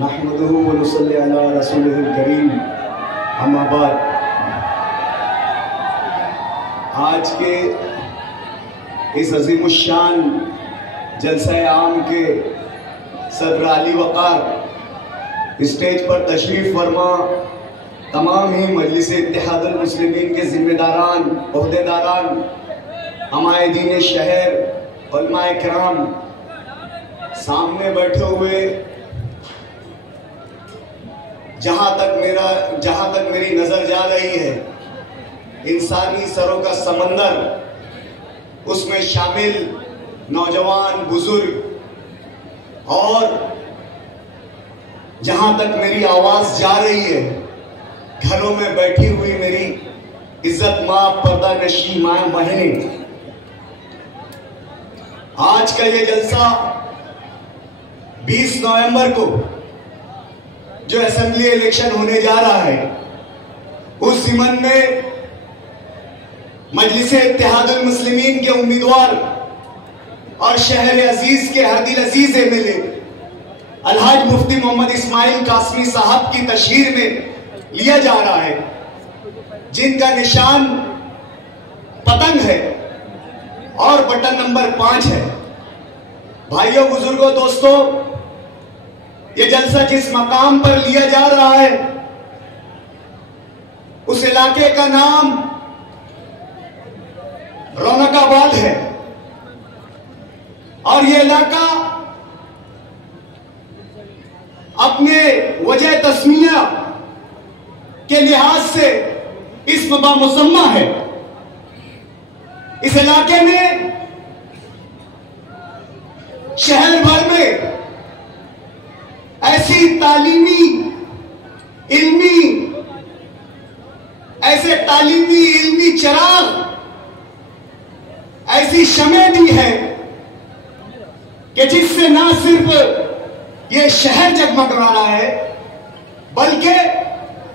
नहमदुहु व नसल्ली अला रसूलिहिल करीम, अम्मा बाद। आज के इस अज़ीमुश्शान जलसा आम के सदर अली वक़ार स्टेज पर तशरीफ़ फरमा तमाम ही मजलिस इत्तेहादुल मुस्लिमीन के ज़िम्मेदारान, ओहदेदारान, हमायदीन शहर, उलमाए किराम, सामने बैठे हुए, जहाँ तक मेरी नज़र जा रही है, इंसानी सरों का समंदर, उसमें शामिल नौजवान, बुजुर्ग और जहाँ तक मेरी आवाज़ जा रही है, घरों में बैठी हुई मेरी इज्जत माँ, पर्दा नशी माँ बहनें, आज का ये जलसा 20 नवंबर को जो असेंबली इलेक्शन होने जा रहा है, उस ज़िमन में मजलिस इत्तेहादुल मुस्लिमीन के उम्मीदवार और शहर अजीज के हरदिल अजीज एमएलए अलहाज मुफ्ती मोहम्मद इस्माइल कासमी साहब की तशहीर में लिया जा रहा है, जिनका निशान पतंग है और बटन नंबर 5 है। भाइयों, बुजुर्गों, दोस्तों, ये जलसा जिस मकाम पर लिया जा रहा है, उस इलाके का नाम रौनकाबाद है और ये इलाका अपने वजह तस्मिया के लिहाज से इस्म बामुसम्मा है। इस इलाके में शहर भर में ऐसी तालीमी इल्मी चिराग, ऐसी शमें दी है कि जिससे ना सिर्फ ये शहर जगमग रहा है, बल्कि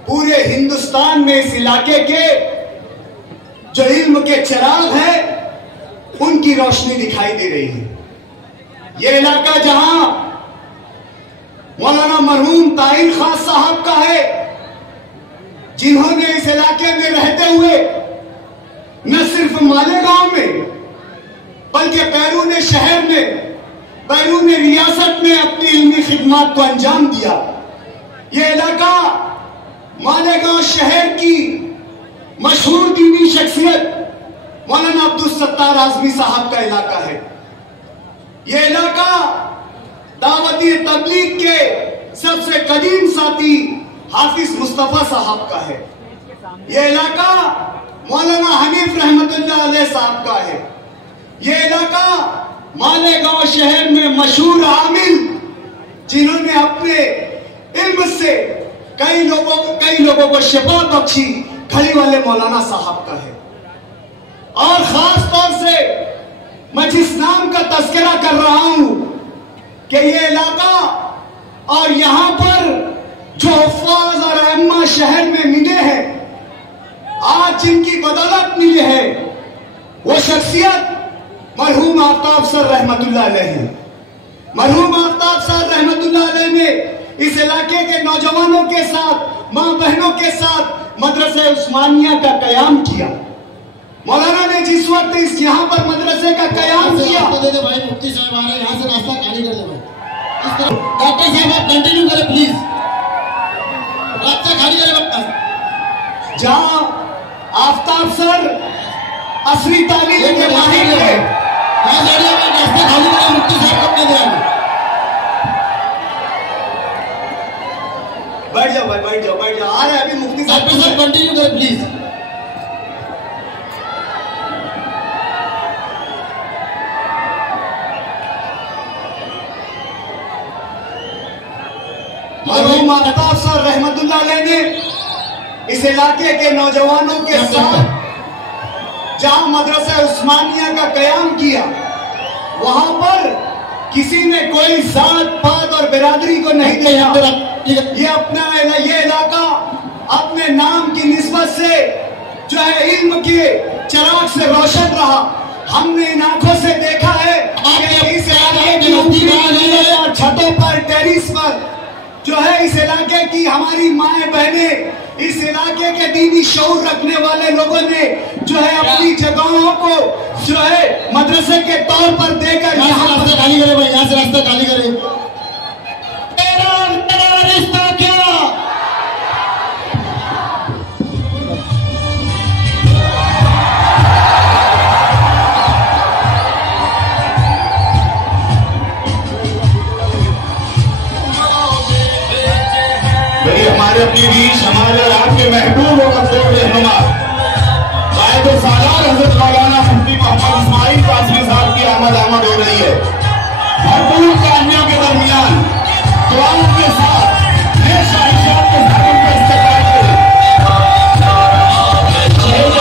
पूरे हिंदुस्तान में इस इलाके के जो इल्म के चिराग है, उनकी रोशनी दिखाई दे रही है। ये इलाका जहां मौलाना मरहूम ताहिर खान साहब का है, जिन्होंने इस इलाके में रहते हुए न सिर्फ मालेगांव में, बल्कि बैरून शहर में, बैरून रियासत में अपनी इल्मी खिदमत को अंजाम दिया। ये इलाका मालेगांव शहर की मशहूर दीनी शख्सियत मौलाना अब्दुल सत्तार आजमी साहब का इलाका है। ये इलाका दावती तबलीग के सबसे कदीम साथी हाफिज मुस्तफा साहब का है। ये इलाका मौलाना हनीफ रहमतुल्लाह अलैह साहब का है। ये इलाका मालेगांव शहर में मशहूर आमिल, जिन्होंने अपने इल्म से कई लोगों को शिफा बख्शी, खली वाले मौलाना साहब का है। और खास तौर से मैं जिस नाम का तस्करा कर रहा हूं कि ये इलाका और यहां पर जो हुफ्फाज और अम्मा शहर में मिले हैं, आज जिनकी बदौलत मिली है, वो शख्सियत मरहूम आफ्ताब सर रहमतुल्लाह अलैह है। मरहूम आफ्ताब सर रहमतुल्लाह अलैह ने इस इलाके के नौजवानों के साथ, माँ बहनों के साथ मदरसे उस्मानिया का कयाम किया। मौलाना ने जिस वक्त इस यहाँ पर मदरसे का कयाम किया, दे दे भाई, मुफ्ती साहब आ रहे हैं, यहाँ से रास्ता खाली कर दे भाई। डॉक्टर साहब आप कंटिन्यू करें प्लीज, रास्ता खाली करें वक्त। जहाँ आफ्ताब सर असली तालीम के माहिर थे, रास्ता खाली करें, मुफ्ती साहब को दे रहे। बैठ जाओ भाई, बैठ जाओ, बैठ जाओ, आ रहे हैं अभी मुफ्ती साहब। डॉक्टर साहब कंटिन्यू करें प्लीज। मरहूम आफ्ताब सर रहमतुल्लाह अलैह ने इस इलाके के नौजवानों के साथ जहां मदरसा उस्मानिया का कयाम किया, वहां पर किसी ने कोई जात पात और बिरादरी को नहीं दिया। ये इलाका अपने नाम की निस्बत से जो है इल्म के चिराग से रोशन रहा। हमने इन आंखों से देखा है कि इस इलाके की छतों पर, टेरिस पर जो है इस इलाके की हमारी माएं बहनें, इस इलाके के दीनी शऊर रखने वाले लोगों ने जो है अपनी जगहों को जो है मदरसे के तौर पर देकर यहाँ से रास्ता खाली करे भाई, यहाँ से रास्ता खाली करे। तेरा रिश्ता क्या? हमारे अपनी बीच हमारे और आपके महबूब और मखदूम रहनुमा कायद सालार हज़रत मौलाना मुफ्ती मोहम्मद इस्माइल कासमी साहब की आमद हो रही है। भरपूर कामयाबियों के दरमियान दुआओं के साथ शाहीशान के साथ उनका इस्तेमाल करें।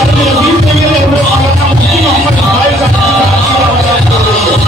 अपने अजीज से मेरे मौलाना मुफ्ती मोहम्मद इस्माइल कासमी साहब की आमद हो रही है।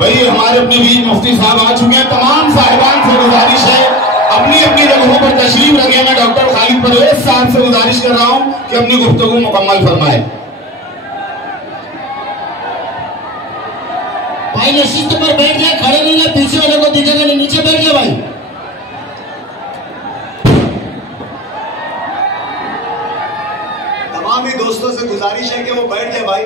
भाई हमारे अपने बीच मुफ्ती साहब आ चुके हैं। तमाम साहिबान से गुजारिश है अपनी अपनी जगहों पर तशरीफ रखे। मैं डॉक्टर खालिद परवेज साहब से गुजारिश कर रहा हूं कि अपनी गुफ्तगू मुकम्मल फरमाए। भाई नशिस्त पर बैठ जाए, खड़े नहीं रहे, पीछे वाले को दिखेगा नहीं, नीचे बैठ गया भाई। तमाम ही दोस्तों से गुजारिश है कि वो बैठ जाए भाई।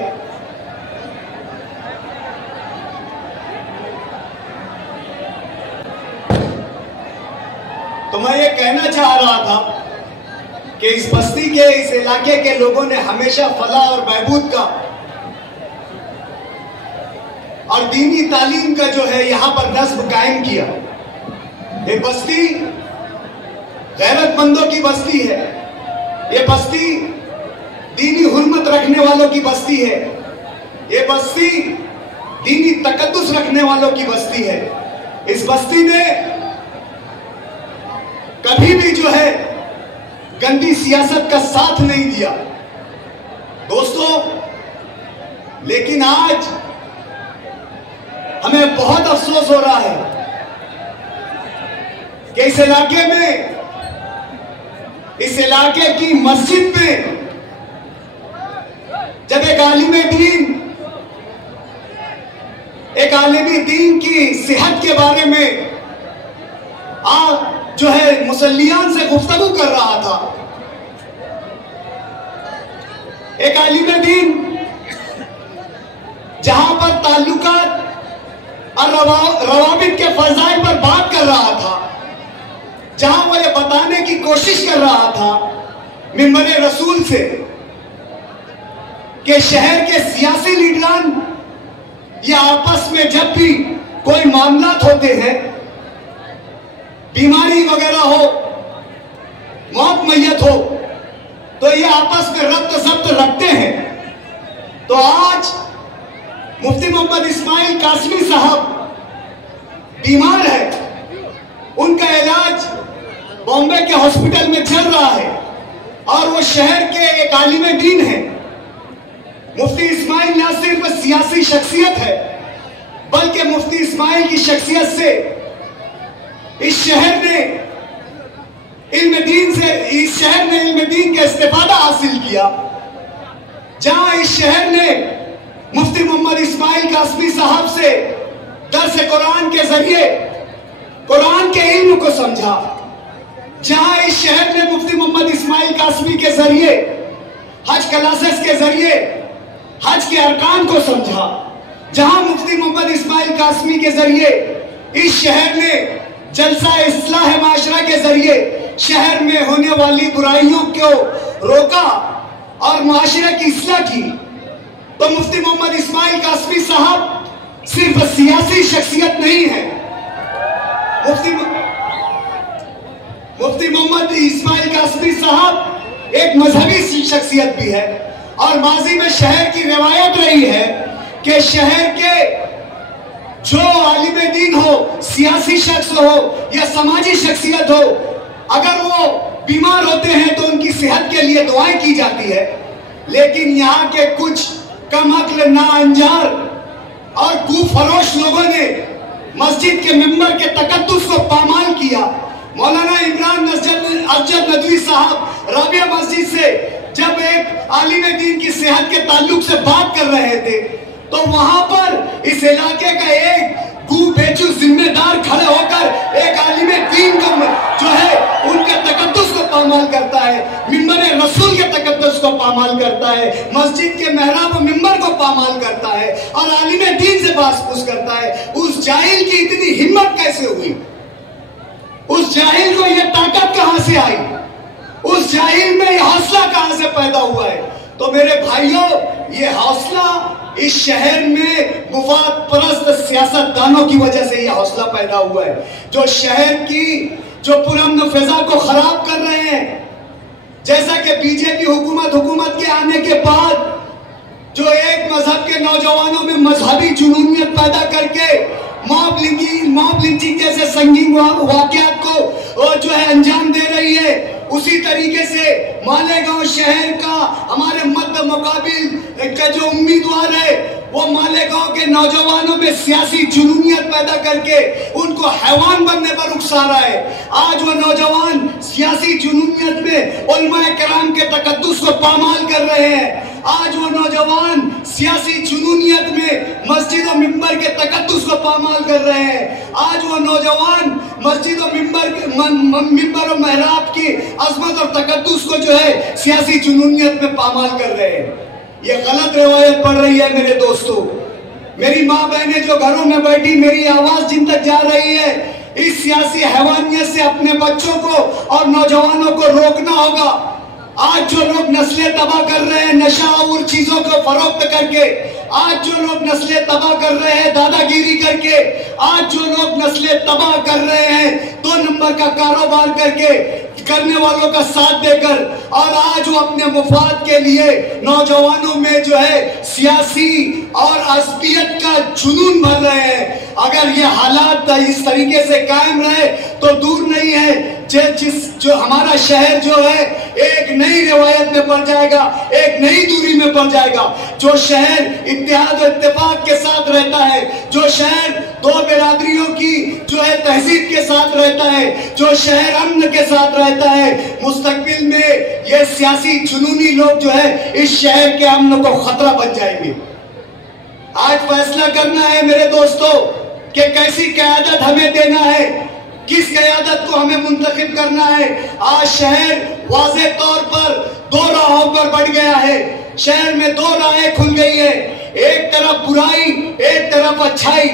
तो मैं ये कहना चाह रहा था कि इस बस्ती के, इस इलाके के लोगों ने हमेशा फलाह और बहबूद का और दीनी तालीम का जो है यहां पर नस्ब कायम किया। ये बस्ती गैरतमंदों की बस्ती है, ये बस्ती दीनी हुर्मत रखने वालों की बस्ती है, ये बस्ती दीनी तकद्दुस रखने वालों की बस्ती है। इस बस्ती ने कभी भी जो है गंदी सियासत का साथ नहीं दिया दोस्तों। लेकिन आज हमें बहुत अफसोस हो रहा है कि इस इलाके में, इस इलाके की मस्जिद में जब एक आलिमी दीन की सेहत के बारे में जो है मुसल्लियान से गुफ्तगू कर रहा था, एक आलिम दीन जहां पर ताल्लुकात और रवाबित के फजाइल पर बात कर रहा था, जहां वो ये बताने की कोशिश कर रहा था मिंबर रसूल से कि शहर के सियासी लीडरान ये आपस में जब भी कोई मामलात होते हैं, बीमारी वगैरह हो, मौत मैयत हो, तो ये आपस में रब्त ज़ब्त रखते हैं। तो आज मुफ्ती मोहम्मद इस्माइल कासमी साहब बीमार है, उनका इलाज बॉम्बे के हॉस्पिटल में चल रहा है और वो शहर के एक आलिम दीन है। मुफ्ती इस्माइल न सिर्फ सियासी शख्सियत है, बल्कि मुफ्ती इस्माइल की शख्सियत से इस शहर ने इल्म दीन का इस्तेफादा हासिल किया। जहां इस शहर ने मुफ्ती मोहम्मद इस्माइल कासमी साहब से दर्स कुरान के जरिए कुरान के इल्म को समझा, जहां इस शहर ने मुफ्ती मोहम्मद इस्माइल कासमी के जरिए हज क्लासेस के जरिए हज के अरकान को समझा, जहां मुफ्ती मोहम्मद इस्माइल कासमी के जरिए इस शहर ने जलसा इस्लाह माशरा के जरिए शहर में होने वाली बुराइयों को रोका और माशरे की इस्लाह की। तो मुफ्ती मोहम्मद इस्माइल कासमी साहब सिर्फ सियासी शख्सियत नहीं है, मुफ्ती मोहम्मद इस्माइल कासमी साहब एक मजहबी शख्सियत भी है। और माजी में शहर की रिवायत रही है कि शहर के जो आलिम दीन हो, सियासी शख्स हो या समाजी शख्सियत हो, अगर वो बीमार होते हैं तो उनकी सेहत के लिए दुआएं की जाती है, लेकिन यहाँ के कुछ कम अक्ल नाअंजार और कुफरोश लोगों ने मस्जिद के मिंबर के तकद्दुस को पामाल किया। मौलाना इमरान अजहर नदवी साहब राबिया मस्जिद से जब एक आलिम दीन की सेहत के ताल्लुक से बात कर रहे थे तो वहां पर इस इलाके का एक बेचू जिम्मेदार खड़े होकर एक आलिम दीन को जो है उनके तकद्दुस को पामाल करता है, मिंबर रसूल के तकद्दुस को पामाल करता है, मस्जिद के मेहराब मिंबर को पामाल करता है और आलिम दीन से बात करता है। उस जाहिल की इतनी हिम्मत कैसे हुई? उस जाहिल को यह ताकत कहां से आई? उस जाहिल में यह हौसला कहां से पैदा हुआ है? तो मेरे भाइयों, ये हौसला इस शहर में मुफाद परस्त सियासतदानों की वजह से यह हौसला पैदा हुआ है, जो शहर की जो पुरअमन फिजा को खराब कर रहे हैं। जैसा कि बीजेपी हुकूमत के आने के बाद जो एक मजहब के नौजवानों में मजहबी जुनूनियत पैदा करके मॉब लिंचिंग जैसे संगीन वाकयात को जो है अंजाम दे रही है, उसी तरीके से मालेगांव शहर का हमारे मध्य मुकाबिल का जो उम्मीदवार है वो मालेगांव के नौजवानों में सियासी जुनूनियत पैदा करके उनको हैवान बनने पर उकसा रहा है। आज वो नौजवान सियासी जुनूनियत में उलमाए किराम के तकद्दुस को पामाल कर रहे हैं। आज वो नौजवान सियासी जुनूनियत में मस्जिद और मिंबर के तकद्दुस को पामाल कर रहे हैं। आज वो नौजवान मस्जिद और मिंबर और मेहराब की अजमत और तकद्दुस को जो है सियासी जुनूनियत में पामाल कर रहे हैं। ये गलत रवायत पड़ रही है मेरे दोस्तों। मेरी माँ बहनें जो घरों में बैठी मेरी आवाज जिन तक जा रही है, इस सियासी हैवानियत से अपने बच्चों को और नौजवानों को रोकना होगा। आज जो लोग नस्लें तबाह कर रहे हैं नशा और चीजों को फरोख्त करके, आज जो लोग नस्लें तबाह कर रहे हैं दादागिरी करके, आज जो लोग नस्लें तबाह कर रहे हैं 2 नंबर का कारोबार करके करने वालों का साथ देकर, और आज वो अपने मुफाद के लिए नौजवानों में जो है सियासी और असबियत का जुनून भर रहे हैं। अगर ये हालात इस तरीके से कायम रहे तो दूर नहीं है जो हमारा शहर जो है एक नई रिवायत में पड़ जाएगा, एक नई दूरी में पड़ जाएगा। जो शहर इत्तेहाद और इत्तेफाक के साथ रहता है, जो शहर 2 बिरादरियों की जो है तहजीब के साथ रहता है, जो शहर अमन के साथ रहता है, मुस्तकबिल में ये सियासी जुनूनी लोग जो है इस शहर के अमन को खतरा बन जाएंगे। आज फैसला करना है मेरे दोस्तों कि कैसी क़यादत हमें देना है, किस क़यादत को हमें मुंतखब करना है। आज शहर वाज़ेह तौर पर 2 राहों पर बढ़ गया है। शहर में 2 राहें खुल गई है, एक तरफ बुराई, एक तरफ अच्छाई।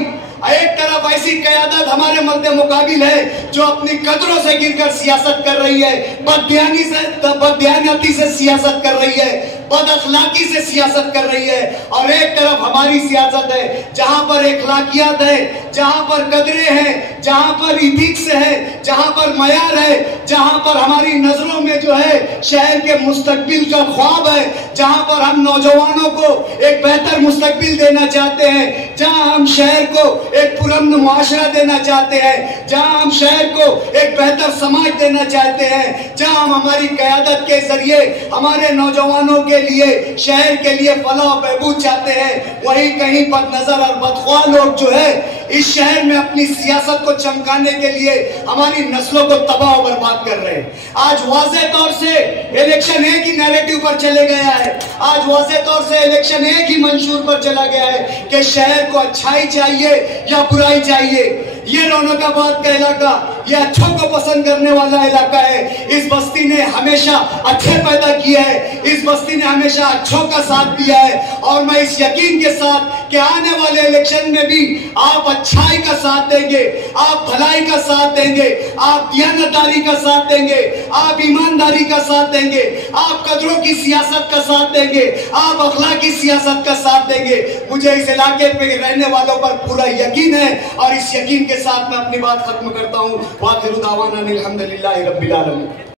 एक तरफ ऐसी क़यादत हमारे मध्य मुकाबिल है जो अपनी कदरों से गिरकर सियासत कर रही है, बददियानती से सियासत कर रही है, बदअखलाकी से सियासत कर रही है। और एक तरफ हमारी सियासत है जहां पर अखलाकियात है, जहां पर कदरें हैं, जहां पर इथिक्स है, जहां पर मयार है, जहां पर हमारी नजरों में जो है शहर के मुस्तकबिल का ख्वाब है, जहां पर हम नौजवानों को एक बेहतर मुस्तकबिल देना चाहते हैं, जहां हम शहर को एक पुरअमन मुआशरा देना चाहते हैं, जहां हम शहर को एक बेहतर समाज देना चाहते हैं, जहां हम हमारी क़यादत के जरिए हमारे नौजवानों के लिए शहर के लिए फलाह और बहबूद चाहते हैं, वहीं कहीं बदनजर और बदख्वाह लोग जो है इस शहर में अपनी सियासत को चमकाने के लिए हमारी नस्लों को तबाह और बर्बाद कर रहे हैं। आज वाज़ेह तौर से इलेक्शन एक ही नैरेटिव पर चले गया है, आज वाज़ेह तौर से इलेक्शन एक ही मंशूर पर चला गया है कि शहर को अच्छाई चाहिए या बुराई चाहिए। ये रौनकाबाद का इलाका ये अच्छों को पसंद करने वाला इलाका है। इस बस्ती ने हमेशा अच्छे पैदा किए हैं, इस बस्ती ने हमेशा अच्छों का साथ दिया है। और मैं इस यकीन के साथ कि आने वाले इलेक्शन में भी आप अच्छाई का साथ देंगे, आप भलाई का साथ देंगे, आप दियानतदारी का साथ देंगे, आप ईमानदारी का साथ देंगे, आप कदरों की सियासत का साथ देंगे, आप अखलाकी सियासत का साथ देंगे। मुझे इस इलाके पे रहने वालों पर पूरा यकीन है और इस यकीन के साथ मैं अपनी बात खत्म करता हूँ। वाखिरु दावाना अनिल हम्दुलिल्लाहि रब्बिल आलमीन।